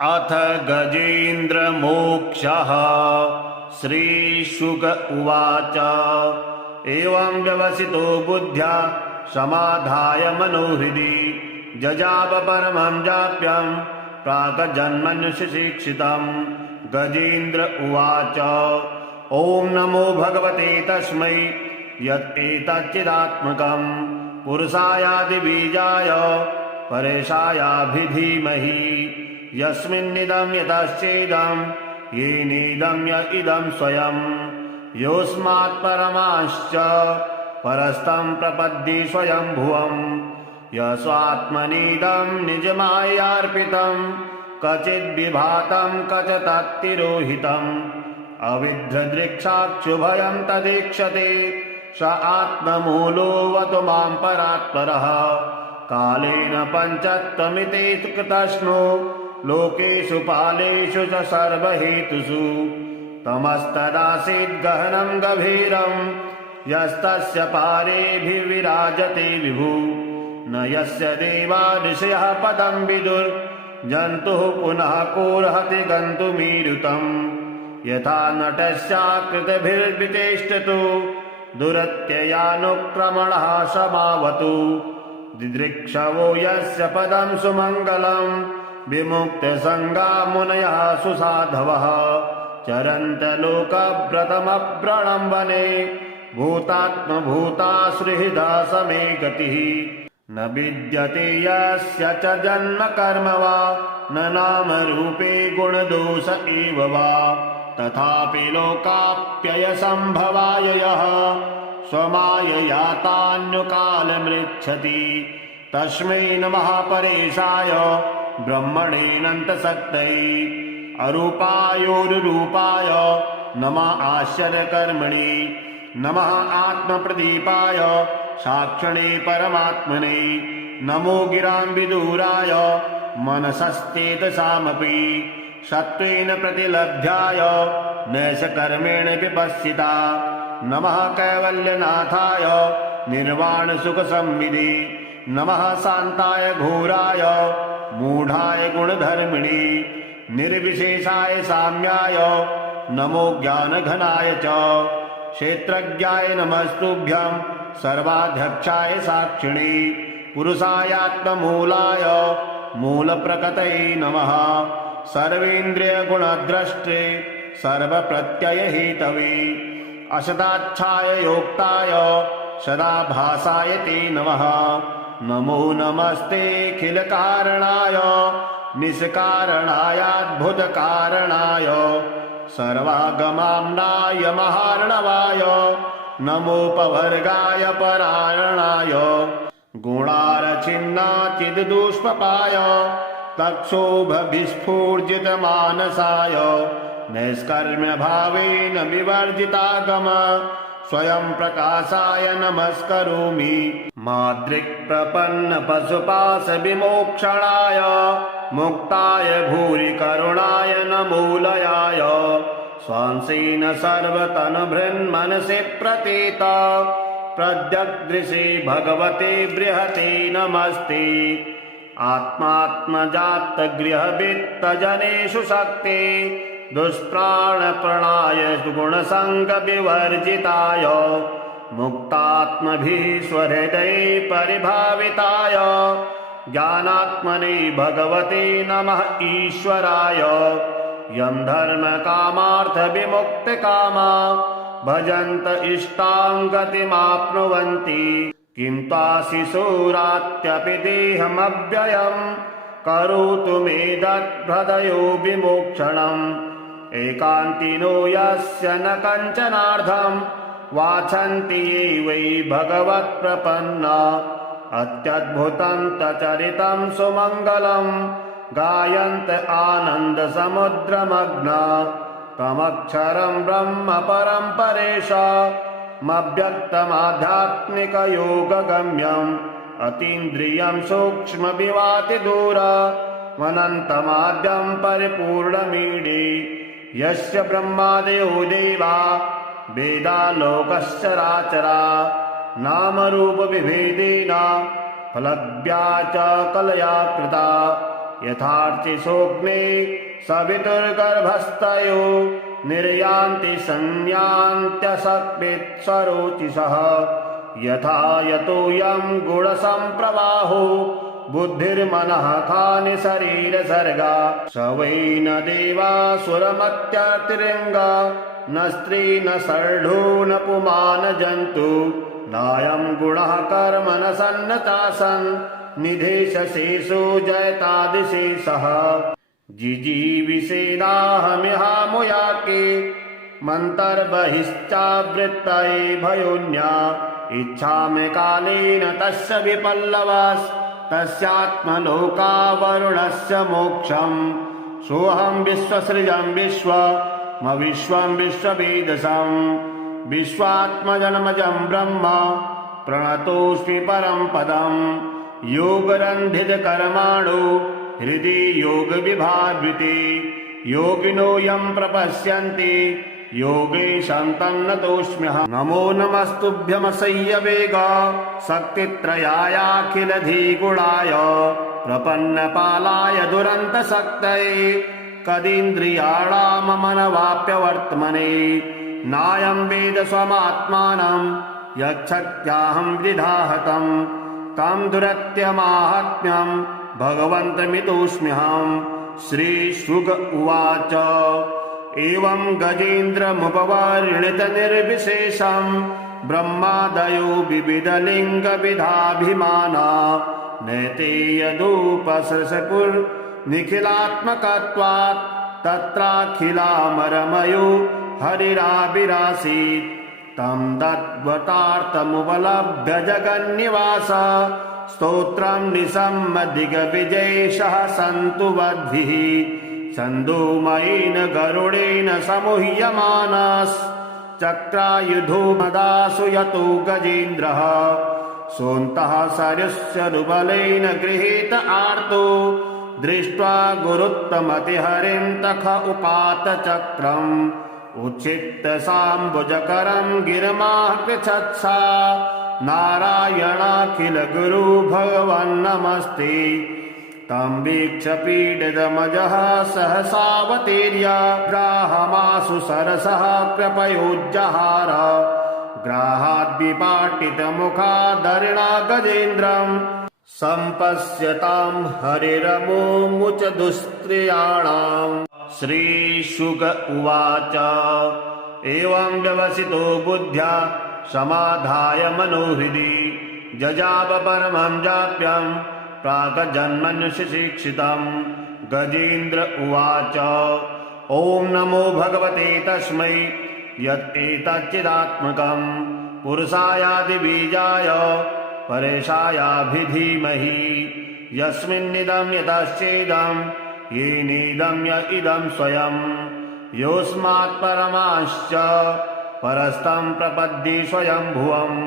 अथ गजेन्द्रमोक्षः। श्रीशुक उवाच। एवं व्यवसितो बुद्ध्या समाधाय मनोहृदि जजाप परमं जाप्यं प्राक्जन्मन्युशिक्षितम्। गजेन्द्र उवाच। ॐ नमो भगवते तस्मै यत्तेतच्चिदात्मकम् पुरुषायादिबीजाय परेशायाभिधीमहि। यस्मिन्निदं यतश्चेदं येनेदं य इदं स्वयं योऽस्मात् परमाश्च परस्तं प्रपद्ये स्वयंभुवम्। यस्वात्मनीदं निजमायार्पितं क्वचिद्विभातं क्वच तत्तिरोहितम्। अविद्रदृक्साक्षुभयं तदीक्षते स आत्ममूलोऽवतु मां परात्परः। कालेन पञ्चत्वमिति कृतस्नो लोकेषु पालेषु च सर्वहेतुषु। तमस्तदासीद् गहनं गभीरं यस्तस्य पारेभिर्विराजते विभु। न यस्य देवा ऋषयः पदं विदुर्जन्तुः पुनः कोऽर्हति गन्तुमीरुतम्। यथा नटस्याकृतिभिर्विचेष्टतो दुरत्ययानुक्रमणः समावतु। दिदृक्षवो यस्य पदं सुमङ्गलं विमुक्तसङ्गा मुनयः सुसाधवः। चरन्त लोकव्रतमव्रणं वने भूतात्मभूतासुहृदा समे गतिः। न विद्यते यस्य च जन्म कर्म वा न नाम रूपे गुणदोष एव वा। तथापि लोकाप्ययसम्भवाय यः स्वमाययातान्युकालमृच्छति तस्मै नमः परेशाय ब्रह्मणेऽनन्तशक्तये। अरूपायोरुरूपाय नमः आश्चर्यकर्मणे। नमः आत्मप्रदीपाय साक्षिणे परमात्मने। नमो गिराम्बिदूराय मनसश्चेतसामपि सत्त्वेन प्रतिलभ्याय नैषकर्मेण विपश्चिता। नमः कैवल्यनाथाय निर्वाणसुखसंविदे। नमः शान्ताय घोराय मूढाय गुणधर्मिणे। निर्विशेषाय साम्याय नमो ज्ञानघनाय च। क्षेत्रज्ञाय नमस्तुभ्यं सर्वाध्यक्षाय साक्षिणे। पुरुषायात्ममूलाय मूलप्रकृतये नमः। सर्वेन्द्रियगुणद्रष्टे सर्वप्रत्ययहेतवे। असदाच्छाय योक्ताय सदाभासाय ते नमः। नमो नमस्तेऽखिलकारणाय निष्कारणायाद्भुतकारणाय सर्वागमाम्नाय महार्णवाय। नमोपवर्गाय परायणाय गुणारचिन्नाचिद्दुष्पपाय तक्षोभविस्फूर्जितमानसाय। नैष्कर्म्यभावेन विवर्जितागम स्वयं प्रकाशाय नमस्करोमि। माद्रिक्प्रपन्नपशुपाशविमोक्षणाय मुक्ताय भूरि करुणाय नमोलयाय। स्वांसेन सर्वतनुभृन्मनसि प्रतीत प्रद्यग्दृशे भगवते बृहते नमस्ते। आत्मात्मजातगृहवित्तजनेषु शक्ते दुष्प्राणप्रणाय गुणसङ्गविवर्जिताय। मुक्तात्मभिः स्वहृदये परिभाविताय ज्ञानात्मने भगवते नमः ईश्वराय। यं धर्मकामार्थविमुक्तकामा भजन्त इष्टां गतिमाप्नुवन्ति। किं त्वाशिशोरात्यपि देहमव्ययम् करोतु मे दद्भृदयो विमोक्षणम्। एकान्तिनो यस्य न कञ्चनार्थं वाञ्छन्ति ये वै भगवत्प्रपन्ना। अत्यद्भुतं तचरितं सुमङ्गलं गायन्त आनन्दसमुद्रमग्ना। तमक्षरं ब्रह्म परं परेशामव्यक्तमाध्यात्मिकयोगगम्यम्। अतीन्द्रियं सूक्ष्मविवातिदूरमनन्तमाद्यं परिपूर्णमीडे। यस्य ब्रह्मादयो देवा वेदालोकश्चराचरा। नामरूपविभेदेन फलज्ञा च कलया कृता। यथार्चिषोऽग्ने सवितुर्गर्भस्तयो निर्यान्ति संयान्त्यसत्वित्सरोचिषः यथा यतोऽयं गुणसम्प्रवाहो बुद्धिर्मनः खानि शरीरसर्गा स वै न देवासुरमत्यतिरिङ्गा न स्त्री न सर्ढो न पुमान जन्तु नायं गुणः कर्म न सन्न चासन् निधेशशेषो जयतादिशेषः जिजीविषेदाहमिहामुयाके मन्तर्बहिश्चावृत्तये भयोन्या इच्छामि कालेन तस्य विपल्लवास् तस्यात्मलोकावरुणस्य मोक्षम् सोऽहं विश्वसृजं विश्वं विश्ववेदसं विश्वात्मजन्मजं ब्रह्म प्रणतोऽस्मि परं पदम् योगरन्धितकर्माणो हृदि योगविभावृते योगिनो यं प्रपश्यन्ति योगेशं तन्नतोऽस्म्यहम् नमो नमस्तुभ्यमसह्यवेग शक्तित्रयायाखिलधिगुणाय प्रपन्नपालाय दुरन्तशक्तये कदीन्द्रियाणाममनवाप्यवर्त्मने नायं वेद स्वमात्मानं यच्छक्त्याहं विधाहतं तं दुरत्यमाहात्म्यं भगवन्तमितोऽस्म्यहम् श्रीशुक उवाच एवं गजेन्द्रमुपवर्णितनिर्विशेषं ब्रह्मादयो विविधलिङ्गविधाभिमाना नैते यदुपसृशपुर्निखिलात्मकत्वात् तत्राखिलामरमयो हरिराविरासीत् तं तद्वतार्थमुपलभ्य जगन्निवास स्तोत्रं निसम्मदिग्विजयेशः सन्तु वद्भिः छन्दोमयेन गरुडेन समुह्यमानश्चक्रायुधो मदासु यतो गजेन्द्रः सोऽन्तः सरिष्यरुबलेन गृहीत आर्तो दृष्ट्वा गुरुत्तमतिहरिं तख उपात चक्रम् उच्छित्त साम्बुजकरं गिरिमाः पृच्छत्सा नारायणाखिल गुरु भगवन्नमस्ते तं वीक्ष्य पीडितमजः सहसावतीर्य ग्राहमाशु सरसः कृपयोज्जहार ग्राहाद्विपाटितमुखादरिणा गजेन्द्रम् सम्पश्यतां हरिरमुमुच दुस्त्रियाणाम् श्रीशुक उवाच एवं व्यवसितो बुद्ध्या समाधाय मनोहृदि जजाप परमं जाप्यं प्राकजन्मन्युशिक्षितं गजेन्द्र उवाच ॐ नमो भगवते तस्मै यत्एतच्चिदात्मकं पुरुषायादिबीजाय परेशायाभिधीमहि यस्मिन्निदं यतश्चेदं येनेदं य इदं स्वयं योऽस्मात् परमाश्च परस्तं प्रपद्ये स्वयंभुवम्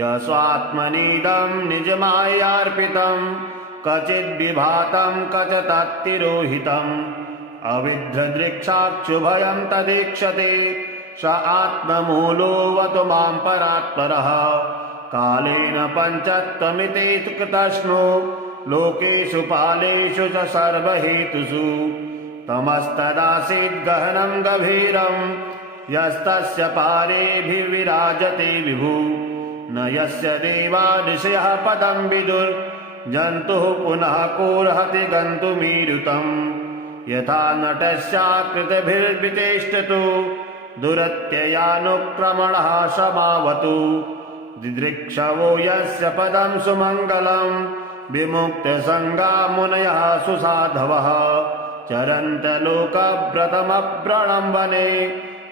यस्वात्मनीदं निजमायार्पितं क्वचिद्विभातं क्वच तत्तिरोहितम् अविद्रदृक्षाक्षुभयं तदीक्षते स आत्ममूलोऽवतु मां परात्परः कालेन पञ्चत्वमिति कृतस्नो लोकेषु पालेषु च सर्वहेतुषु तमस्तदासीद् गहनं गभीरं यस्तस्य पारेभिर्विराजते विभु न यस्य देवा ऋषयः पदं विदुर् जन्तुः पुनः कोऽर्हति गन्तुमीरुतम् यथा नटस्याकृतिभिर्विचेष्टतो दुरत्ययानुक्रमणः समावतु दिदृक्षवो यस्य पदं सुमङ्गलं विमुक्तसङ्गा मुनयः सुसाधवः चरन्तलोकव्रतमव्रणं वने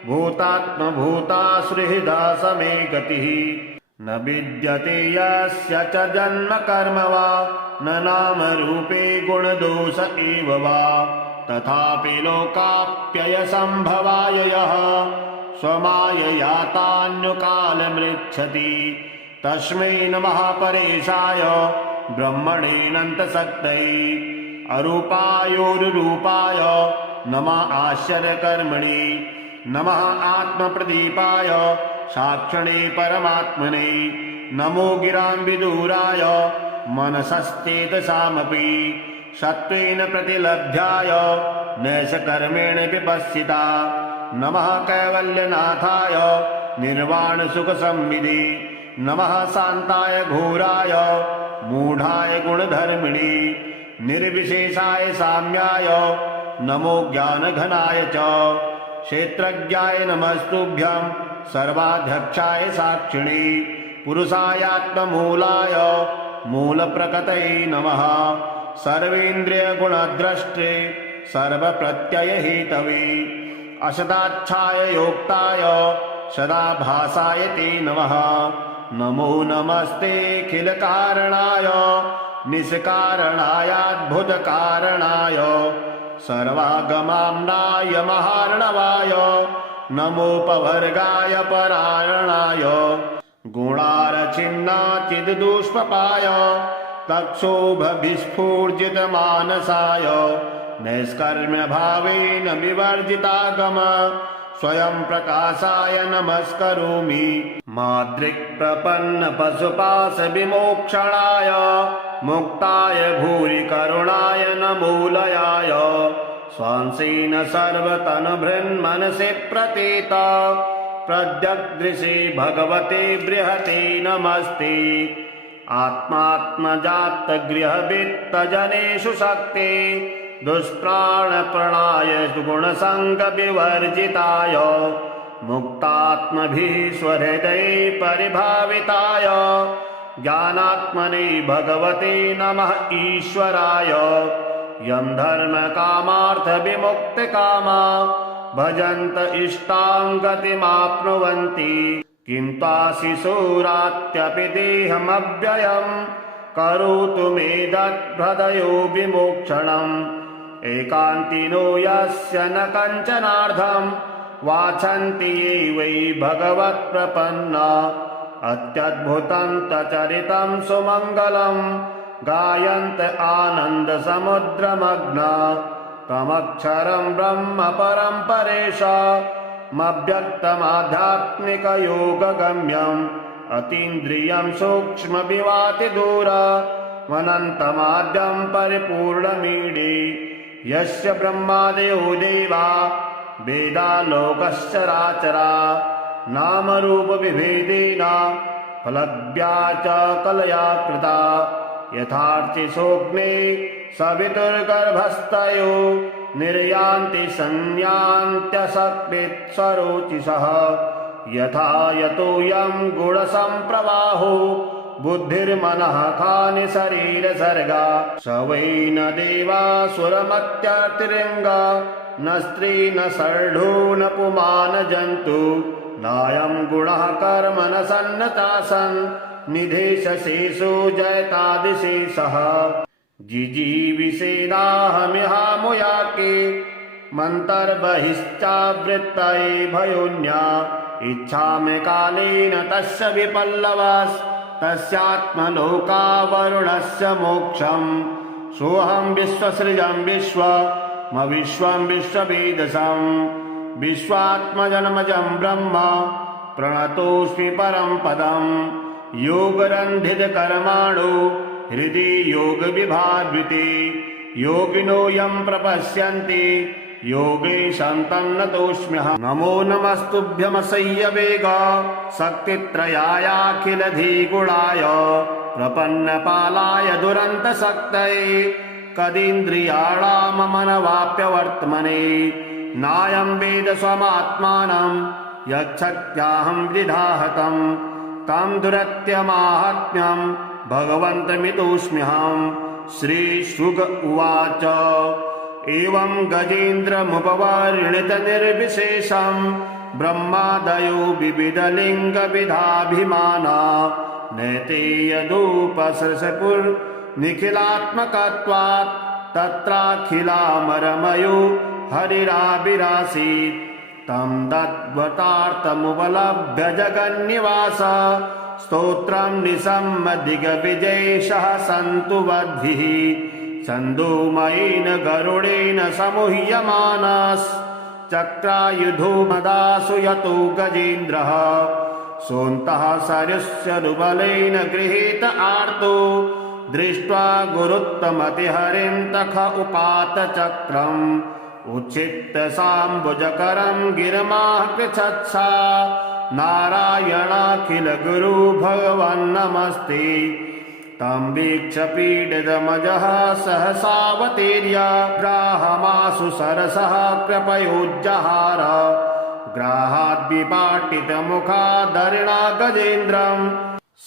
भूतात्मभूतासुहृदा समे गतिः न विद्यते यस्य च जन्म कर्म वा न नाम रूपे गुणदोष एव वा तथापि लोकाप्ययसम्भवाय यः स्वमाययातान्युकालमृच्छति तस्मै नमः परेशाय ब्रह्मणेऽनन्तशक्तये अरूपायोरुरूपाय नमः आश्चर्यकर्मणे नमः आत्मप्रदीपाय साक्षिणे परमात्मने नमो गिरां विदूराय मनसश्चेतसामपि सत्त्वेन प्रतिलभ्याय नैषकर्मेण विपश्चिता। नमः कैवल्यनाथाय निर्वाणसुखसंविदे। नमः शान्ताय घोराय मूढाय गुणधर्मिणे। निर्विशेषाय साम्याय नमो ज्ञानघनाय च। क्षेत्रज्ञाय नमस्तुभ्यं सर्वाध्यक्षाय साक्षिणे। पुरुषायात्ममूलाय मूलप्रकृतये नमः। सर्वेन्द्रियगुणद्रष्टे सर्वप्रत्ययहेतवे। असदाच्छाय योक्ताय सदाभासाय ते नमः। नमो नमस्तेऽखिलकारणाय निष्कारणायाद्भुतकारणाय सर्वागमाम्नाय महार्णवाय। नमोपवर्गाय परायणाय गुणारचिन्नाचिद्दुष्पपाय तक्षोभविस्फूर्जितमानसाय नैष्कर्म्यभावेन विवर्जितागम स्वयं प्रकाशाय नमस्करोमि। माद्रिक्प्रपन्नपशुपाशविमोक्षणाय मुक्ताय भूरि करुणाय नमोलयाय। स्वांसेन सर्वतनुभृन्मनसि प्रतीत प्रद्यग्दृशे भगवते बृहते नमस्ते। आत्मात्मजातगृहवित्तजनेषु शक्ते दुष्प्राणप्रणाय गुणसङ्गविवर्जिताय मुक्तात्मभिः स्वहृदये परिभाविताय ज्ञानात्मने भगवते नमः ईश्वराय। यं धर्मकामार्थविमुक्तकामा भजन्त इष्टां गतिमाप्नुवन्ति। किं त्वाशिशोरात्यपि देहमव्ययम् करोतु मे दद्भृदयो विमोक्षणम्। एकान्तिनो यस्य न कञ्चनार्थम् वाञ्छन्ति ये वै भगवत्प्रपन्ना। अत्यद्भुतं तचरितं सुमङ्गलं गायन्त आनन्दसमुद्रमग्ना। तमक्षरं ब्रह्म परं परेशामव्यक्तमाध्यात्मिकयोगगम्यम्। अतीन्द्रियं सूक्ष्मविवातिदूरमनन्तमाद्यं परिपूर्णमीडे। यस्य ब्रह्मादयो देवा वेदालोकश्चराचरा। नामरूपविभेदेन फलज्ञा च कलया कृता। यथार्चिसोऽग्ने सवितुर्गर्भस्थयो निर्यान्ति संयान्त्यसकृत्स्वरोचिषः। यथा यतोऽयं गुणसम्प्रवाहो बुद्धिर्मनः खानि शरीरसर्गा। स वै न देवासुरमत्यतिरिङ्ग न स्त्री न षड्ढो न पुमान् जन्तु। नायं गुणः कर्म न सन्नतासन् निधेशशेषो जयतादिशेषः। जिजीविषेदाहमिहामुयाके मन्तर्बहिश्चावृत्तये भयोन्या। इच्छामि कालेन तस्य विपल्लवास्तस्यात्मलोकावरुणस्य मोक्षम्। सोऽहं विश्वसृजं विश्वमविश्वं विश्ववेदसं। विश्वात्मजन्मजं ब्रह्म प्रणतोऽस्मि परं पदम्। योगरन्धितकर्माणो हृदि योगविभावृते। योगिनो यं प्रपश्यन्ति योगेशं तं नतोऽस्म्यहम्। नमो नमस्तुभ्यमसह्यवेग शक्तित्रयायाखिलधिगुणाय प्रपन्नपालाय दुरन्तशक्तये। कदीन्द्रियाणाममनवाप्यवर्त्मने नायं वेद स्वमात्मानं यच्छक्त्याहं वृधाहतम्। तं दुरत्यमाहात्म्यं भगवन्तमितोऽस्म्यहम्। श्रीशुक उवाच एवं गजेन्द्रमुपवर्णितनिर्विशेषं ब्रह्मादयो विविधलिङ्गविधाभिमाना। नैते यदुपसृशपुर्निखिलात्मकत्वात् तत्राखिलामरमयो हरिराविरासीत्। तं दद्वतार्थमुपलभ्य जगन्निवास स्तोत्रं निशम्मदिग्विजयेशः सन्तु वद्भिः। छन्दोमयेन गरुडेन समूह्यमानश्चक्रायुधो मदासु यतो दृष्ट्वा गुरुत्तमतिहरिं तख उपात चक्रम् उच्छित्त साम्बुजकरं गिरमाः पृच्छत्सा नारायणाखिल गुरु भगवन्नमस्ते। तं वीक्ष्य पीडितमजः सहसावतीर्य ग्राहमासु सरसः कृपयोज्जहार ग्राहाद्विपाटितमुखादरिणा गजेन्द्रम्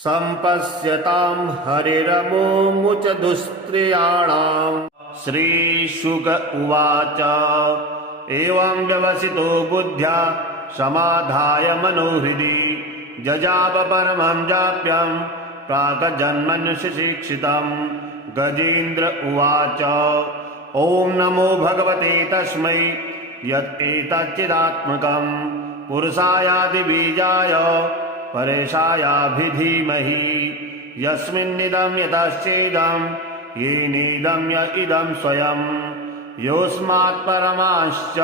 सम्पश्यतां हरिरमुमुच दुस्त्रियाणाम्। श्रीशुक उवाच एवं व्यवसितो बुद्ध्या समाधाय मनोहृदि जजाप परमं जाप्यं प्राक्जन्मन्युशिक्षितं। गजेन्द्र उवाच ॐ नमो भगवते तस्मै यत्एतच्चिदात्मकं पुरुषायादिबीजाय परेशायाभिधीमहि यस्मिन्निदं यतश्चेदं येनेदं य इदं स्वयं योऽस्मात् परमाश्च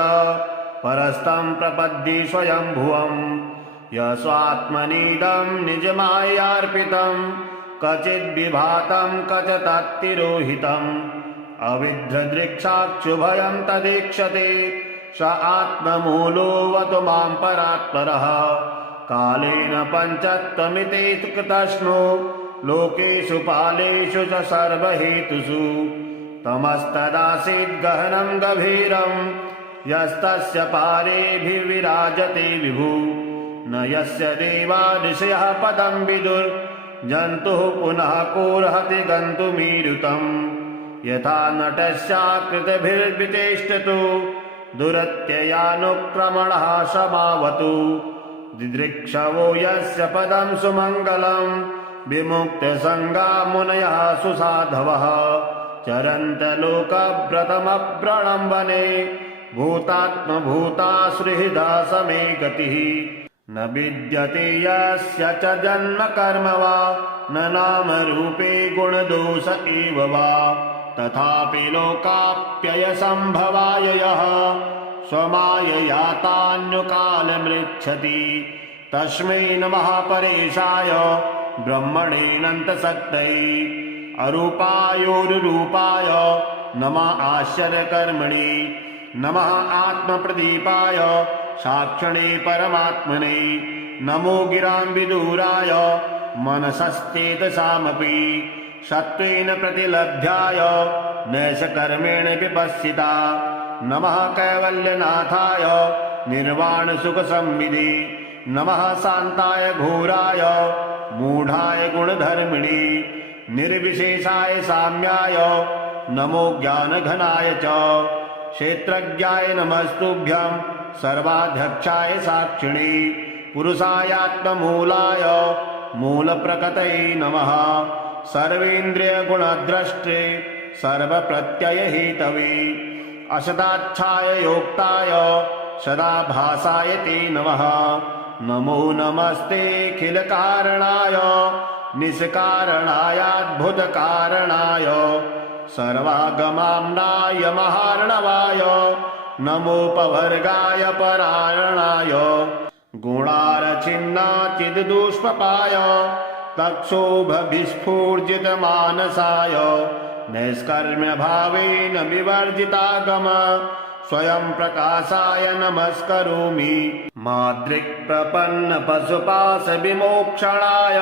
परस्तं प्रपद्ये स्वयंभुवम् यस्वात्मनीदं निजमायार्पितं क्वचिद्विभातं क्वच तत्तिरोहितम् अविद्रदृक्षाक्षुभयं तदीक्षते स आत्ममूलोऽवतु मां परात्परः। कालेन पञ्चत्वमिति कृतस्नो लोकेषु पालेषु च सर्वहेतुषु तमस्तदासीद् गहनं गभीरं यस्तस्य पारेभिर्विराजते विभु न यस्य देवा ऋषयः पदं विदुर्जन्तुः पुनः कोऽर्हति गन्तुमीरुतम् यथा नटस्याकृतिभिर्विचेष्टतो दुरत्ययानुक्रमणः समावतु दिदृक्षवो यस्य पदं सुमङ्गलं विमुक्तसङ्गा मुनयः सुसाधवः चरन्त लोकव्रतमव्रणं वने भूतात्मभूतासुहृदा समे गतिः न विद्यते यस्य च जन्म कर्म वा न नाम रूपे गुणदोष एव वा तथापि लोकाप्ययसम्भवाय यः स्वमाययातान्युकालमृच्छति तस्मै नमः परेशाय ब्रह्मणेऽनन्तशक्तये अरूपायोरुरूपाय नमः आश्चर्यकर्मणे नमः आत्मप्रदीपाय साक्षिणे परमात्मने नमो गिरां विदूराय मनसश्चेतसामपि सत्त्वेन प्रतिलभ्याय नैषकर्मेण विपश्चिता नमः कैवल्यनाथाय निर्वाणसुखसंविदे नमः शान्ताय घोराय मूढाय गुणधर्मिणे निर्विशेषाय साम्याय नमो ज्ञानघनाय च क्षेत्रज्ञाय नमस्तुभ्यं सर्वाध्यक्षाय साक्षिणे पुरुषायात्ममूलाय मूलप्रकृतये नमः सर्वेन्द्रियगुणद्रष्टे सर्वप्रत्ययहेतवे असदाच्छाय योक्ताय सदाभासाय ते नमः नमो नमस्तेऽखिलकारणाय निष्कारणायाद्भुतकारणाय सर्वागमाम्नाय महार्णवाय नमोपवर्गाय परायणाय गुणारचिन्नाचिद्दुष्पपाय तक्षोभविस्फूर्जितमानसाय नैष्कर्म्यभावेन विवर्जितागम स्वयं प्रकाशाय नमस्करोमि माद्रिक्प्रपन्नपशुपाशविमोक्षणाय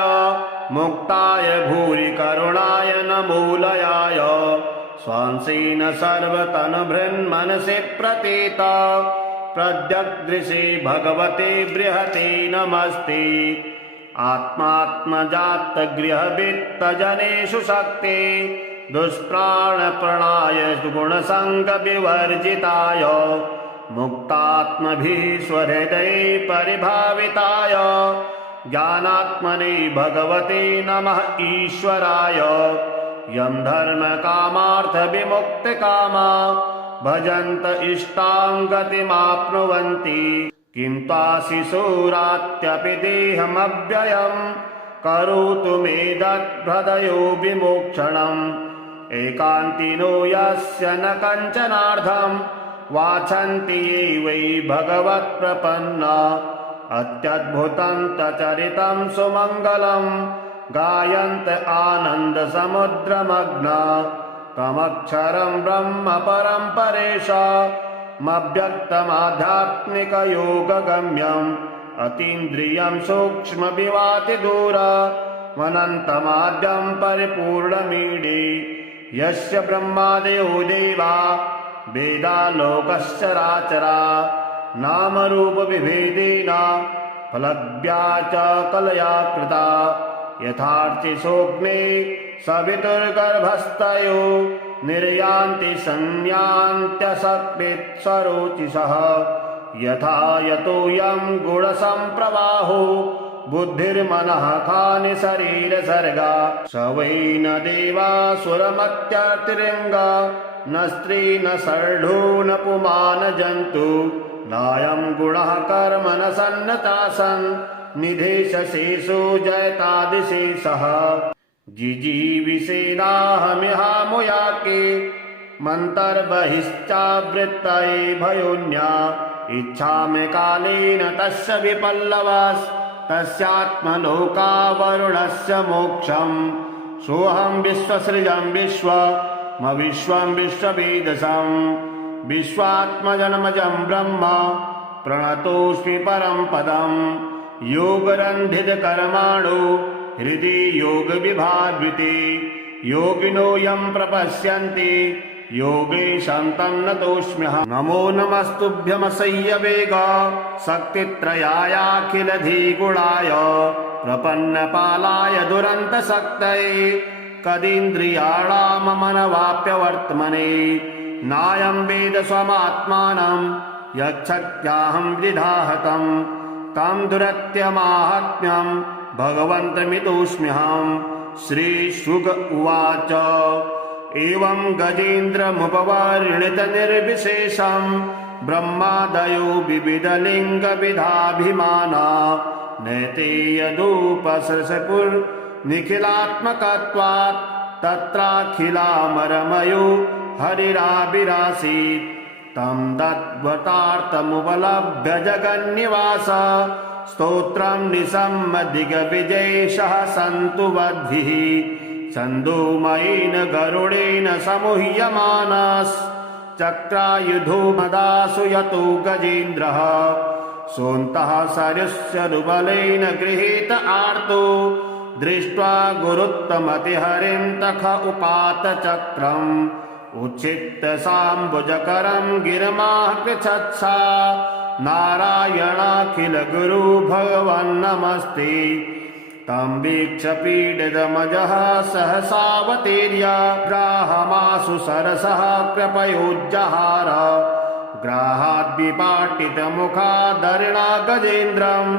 मुक्ताय भूरि करुणाय नमोलयाय स्वांसेन सर्वतनुभृन्मनसि प्रतीत प्रद्यग्दृशे भगवते बृहते नमस्ते आत्मात्मजातगृहवित्तजनेषु शक्ते दुष्प्राणप्रणाय गुणसङ्गविवर्जिताय मुक्तात्मभिः स्वहृदये परिभाविताय ज्ञानात्मने भगवते नमः ईश्वराय यं धर्मकामार्थविमुक्तकामा भजन्त इष्टां गतिमाप्नुवन्ति किं त्वाशिशूरात्यपि देहमव्ययम् करोतु मे दद्भृदयो विमोक्षणम् एकान्तिनो यस्य न कञ्चनार्थं वाछन्ति ये वै भगवत्प्रपन्ना अत्यद्भुतं तचरितं सुमङ्गलं गायन्त आनन्दसमुद्रमग्ना तमक्षरं ब्रह्म परं परेशामव्यक्तमाध्यात्मिकयोगगम्यम् अतीन्द्रियं सूक्ष्मविवातिदूरमनन्तमाद्यं परिपूर्णमीडे यस्य ब्रह्मादयो देवा वेदालोकश्चराचरा नामरूपविभेदेन फलज्ञा च कलया कृता यथार्थे सोऽग्ने सवितुर्गर्भस्थयो निर्यान्ति संयान्त्यसक्तित्सरोचिषः यथा यतोऽयं गुणसम्प्रवाहो बुद्धिर्मनः खानि शरीरसर्गा स वै न देवासुरमत्यतिरिङ्गा न स्त्री न शर्ढो न पुमान जन्तु नायं गुणः कर्म न सन्नतासन् निधेशशेषो जयतादिशेषः जिजीविषेणाहमिहामुयाके मन्तर्बहिश्चावृत्तये भयोन्या इच्छामि कालेन तस्य विपल्लवास्तस्यात्मलोकावरुणस्य मोक्षम् सोऽहं विश्वसृजं विश्वमविश्वं विश्ववेदसं विश्वात्मजन्मजं ब्रह्म प्रणतोऽस्मि परं पदम् योगरन्धितकर्माणो हृदि योगविभावृते योगिनो यं प्रपश्यन्ति योगेशं तं नतोऽस्म्यहम् नमो नमस्तुभ्यमसह्यवेग शक्तित्रयायाखिलधिगुणाय प्रपन्नपालाय दुरन्तशक्तये कदीन्द्रियाणाममनवाप्यवर्त्मने नायं वेद स्वमात्मानं यच्छक्त्याहं विधाहतम् तं दुरत्यमाहात्म्यं भगवन्तमितोऽस्म्यहम् श्रीशुक उवाच एवं गजेन्द्रमुपवर्णितनिर्विशेषं ब्रह्मादयो विविधलिङ्गविधाभिमाना नैते यदुपसृशपुर्निखिलात्मकत्वात् तत्राखिलामरमयो हरिराविरासीत् तं तद्वतार्थमुपलभ्य जगन्निवास स्तोत्रं निसम्मदिग्विजयेशः सन्तु वद्भिः छन्दोमयेन गरुडेन समुह्यमानश्चक्रायुधो मदासु यतो गजेन्द्रः सोऽन्तः सरुबलेन गृहीत आर्तो दृष्ट्वा गुरुत्तमतिहरिं तख उपात चक्रम् उच्छित्य साम्बुजकरं गिरमाः कृच्छत्सा नारायणाखिल गुरु भगवन्नमस्ते तं वीक्ष्य पीडितमजः सहसावतीर्य ग्राहमाशु सरसः कृपयोज्जहार ग्राहाद्विपाटितमुखादरिणा गजेन्द्रम्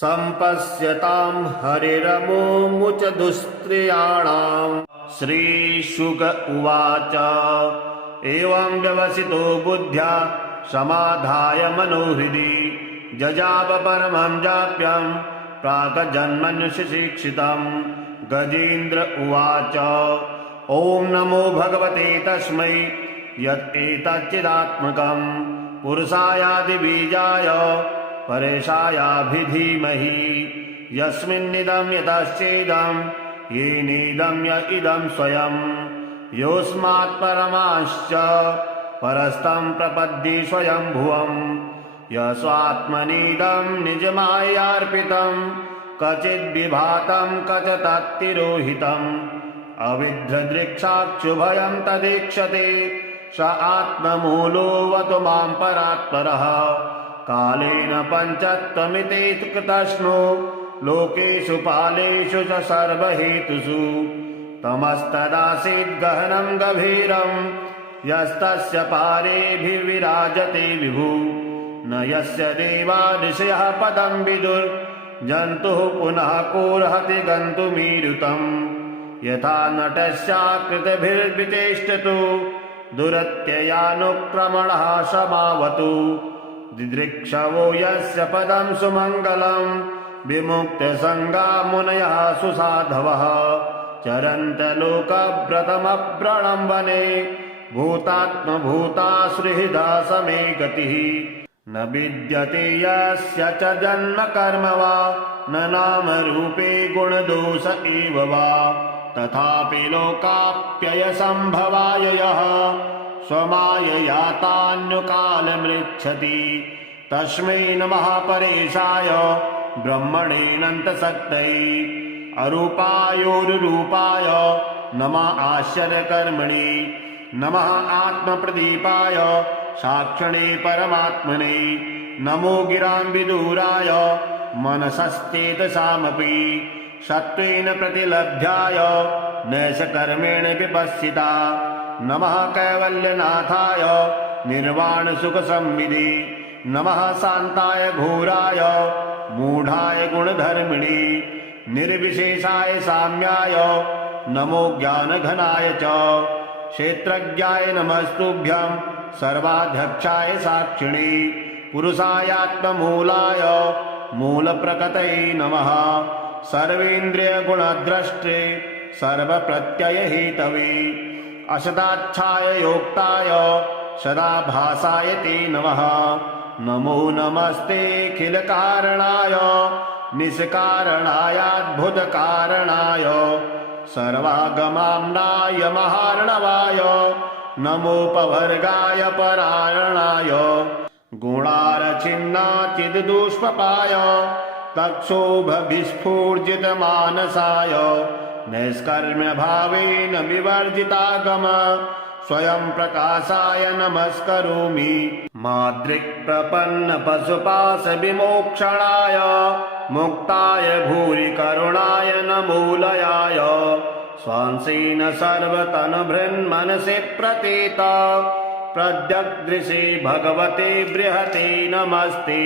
सम्पश्यतां हरिरमुमुच दुस्त्रियाणाम् श्रीशुक उवाच एवं व्यवसितो बुद्ध्या समाधाय मनोहृदि जजाप परमं जाप्यं प्राकजन्मन्युशिक्षितं गजेन्द्र उवाच ॐ नमो भगवते तस्मै यत्एतच्चिदात्मकं पुरुषायादिबीजाय परेशायाभिधीमहि यस्मिन्निदं यतश्चेदं येनेदं य इदं स्वयं योऽस्मात् परमाश्च परस्तं प्रपद्ये स्वयंभुवम् यस्वात्मनीदं निजमायार्पितं क्वचिद्विभातं क्वच तत्तिरोहितम् अविद्रदृक्षाक्षुभयं तदीक्षते स आत्ममूलोऽवतु मां परात्परः कालेन पञ्चत्वमिति कृतस्नो लोकेषु पालेषु च सर्वहेतुषु तमस्तदासीद् गहनं गभीरं यस्तस्य पारेभिर्विराजते विभु न यस्य देवा ऋषयः पदं विदुर्जन्तुः पुनः कोऽर्हति गन्तुमीरुतम् यथा नटस्याकृतिभिर्विचेष्टतो दुरत्ययानुक्रमणः समावतु दिदृक्षवो यस्य पदं सुमङ्गलं विमुक्तसङ्गा मुनयः सुसाधवः चरन्तलोकव्रतमप्रणम्बने भूतात्मभूताश्रिहृदा समे गतिः न विद्यते यस्य च जन्म कर्म वा न नामरूपे गुणदोष एव वा तथापि लोकाप्ययसम्भवाय यः स्वमायया तान्यकालमृच्छति तस्मै नमः परेशाय ब्रह्मणेऽनन्तशक्तये अरूपायोरुरूपाय नमः आश्चर्यकर्मणे नमः आत्मप्रदीपाय साक्षिणे परमात्मने नमो गिराम्बिदूराय मनसश्चेतसामपि सत्त्वेन प्रतिलभ्याय नैषकर्मेण विपश्चिता नमः कैवल्यनाथाय निर्वाणसुखसंविदे नमः शान्ताय घोराय मूढाय गुणधर्मिणे निर्विशेषाय साम्याय नमो ज्ञानघनाय च क्षेत्रज्ञाय नमस्तुभ्यं सर्वाध्यक्षाय साक्षिणे पुरुषायात्ममूलाय मूलप्रकृतये नमः सर्वेन्द्रियगुणद्रष्टे सर्वप्रत्ययहेतवे असदाच्छाय योक्ताय सदाभासाय ते नमः नमो नमस्तेऽखिलकारणाय निष्कारणायाद्भुतकारणाय सर्वागमाम्नाय महार्णवाय नमोपवर्गाय परायणाय गुणारचिन्नाचिद्दुष्पपाय तक्षोभविस्फूर्जितमानसाय नैष्कर्म्यभावेन विवर्जितागम स्वयं प्रकाशाय नमस्करोमि माद्रिक्प्रपन्नपशुपाशविमोक्षणाय मुक्ताय भूरि करुणाय नमोलयाय स्वांसेन सर्वतनुभृन्मनसि प्रतीत प्रद्यग्दृशे भगवते बृहते नमस्ते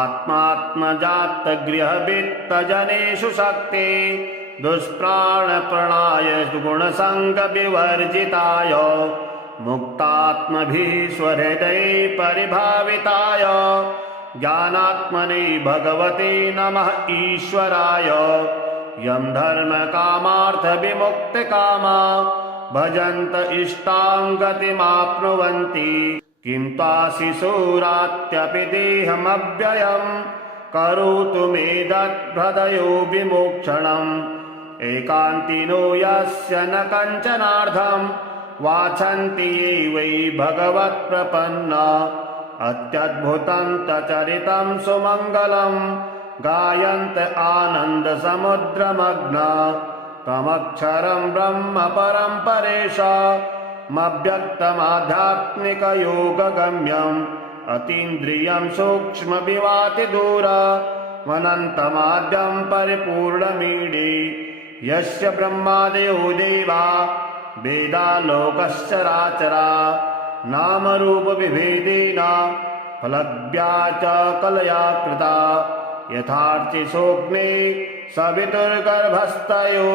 आत्मात्मजातगृहवित्तजनेषु शक्ते दुष्प्राणप्रणाय गुणसङ्गविवर्जिताय मुक्तात्मभिः स्वहृदये परिभाविताय ज्ञानात्मने भगवते नमः ईश्वराय यं धर्मकामार्थविमुक्तकामा भजन्त इष्टां गतिमाप्नुवन्ति किं ताशिशूरात्यपि देहमव्ययम् करोतु मे दत्हृदयो विमोक्षणम् एकान्तिनो यस्य न कञ्चनार्थं वाछन्ति ये वै भगवत्प्रपन्ना अत्यद्भुतं तचरितं सुमङ्गलं गायन्त आनन्दसमुद्रमग्ना तमक्षरं ब्रह्म परं परेशामव्यक्तमाध्यात्मिकयोगगम्यम् अतीन्द्रियं सूक्ष्मविवातिदूरमनन्तमाद्यं परिपूर्णमीडे यस्य ब्रह्मादयो देवा वेदालोकश्चराचरा नामरूपविभेदेन फलज्ञा च कलया कृता यथार्चिसोऽग्ने सवितुर्गर्भस्थयो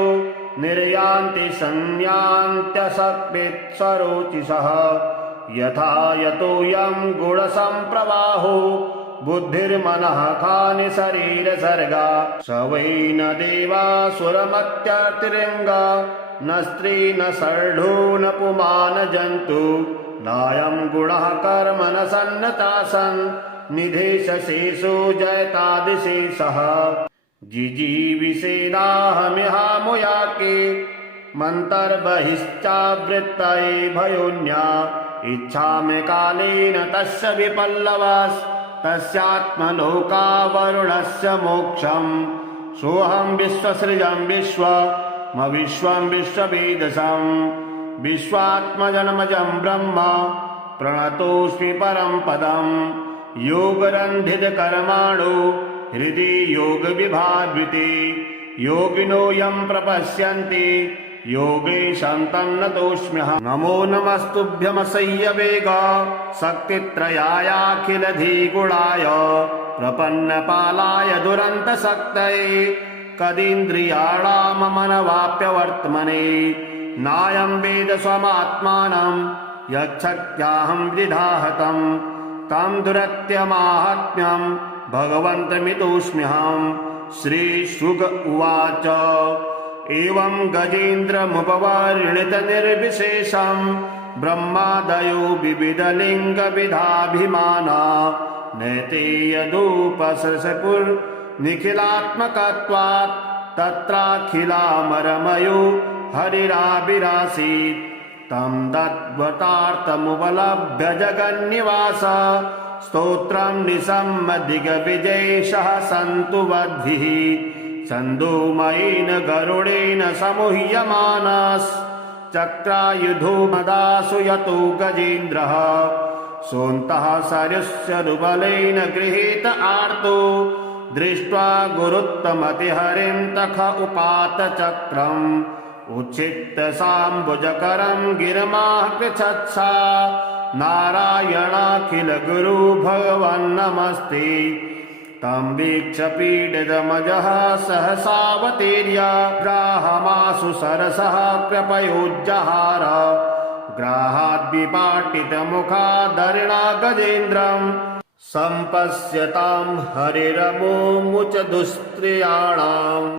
निर्यान्ति संयान्त्यसक्वित्सरोचिषः यथा यतोऽयं गुणसम्प्रवाहो बुद्धिर्मनः खानि शरीरसर्गा स वै न देवासुरमत्यतिरङ्गा न स्त्री न सर्ढो न पुमान जन्तु नायं गुणः कर्म न सन्नतासन् निधेशशेषो जयतादिशेषः जिजीविषेणाहमिहामुयाके मन्तर्बहिश्चावृत्तये भयोन्या इच्छामि कालेन तस्य विपल्लवास्तस्यात्मलोकावरुणस्य मोक्षम् सोऽहं विश्वसृजं विश्वमविश्वं विश्ववेदसं विश्वात्मजन्मजं ब्रह्म प्रणतोऽस्मि परं पदम् योगरन्धितकर्माणो हृदि योगविभावृते योगिनो यं प्रपश्यन्ति योगेशं तन्नतोऽस्म्यहम् नमो नमस्तुभ्यमसह्यवेग शक्तित्रयायाखिलधिगुणाय प्रपन्नपालाय दुरन्तशक्तये कदीन्द्रियाणाममनवाप्यवर्त्मने नायं वेद स्वमात्मानं यच्छक्त्याहं विधाहतं तं दुरत्यमाहात्म्यं भगवन्तमितोऽस्म्यहम् श्रीशुक उवाच एवं गजेन्द्रमुपवर्णितनिर्विशेषं ब्रह्मादयो विविधलिङ्गविधाभिमाना नैते यदुपसृशपुर्निखिलात्मकत्वात् तत्राखिलामरमयो हरिराविरासीत् तं तद्वतार्थमुपलभ्य जगन्निवास स्तोत्रं निसम्मदिग्विजयेशः सन्तु वद्भिः छन्दोमयेन गरुडेन समुह्यमानश्चक्रायुधो मदासु यतो गजेन्द्रः सोऽन्तः सरुबलेन गृहीत आर्तो दृष्ट्वा गुरुत्तमतिहरिं तख उपात चक्रम् उच्छित्त साम्बुजकरं गिरमाः पृच्छत्सा नारायणाखिल गुरु भगवन्नमस्ते तं वीक्ष्य पीडितमजः सहसावतीर्य ग्राहमाशु सरसः कृपयोज्जहार ग्राहाद्विपाटितमुखादरिणा गजेन्द्रम् सम्पश्यतां हरिरमुमुच दुस्त्रियाणाम्।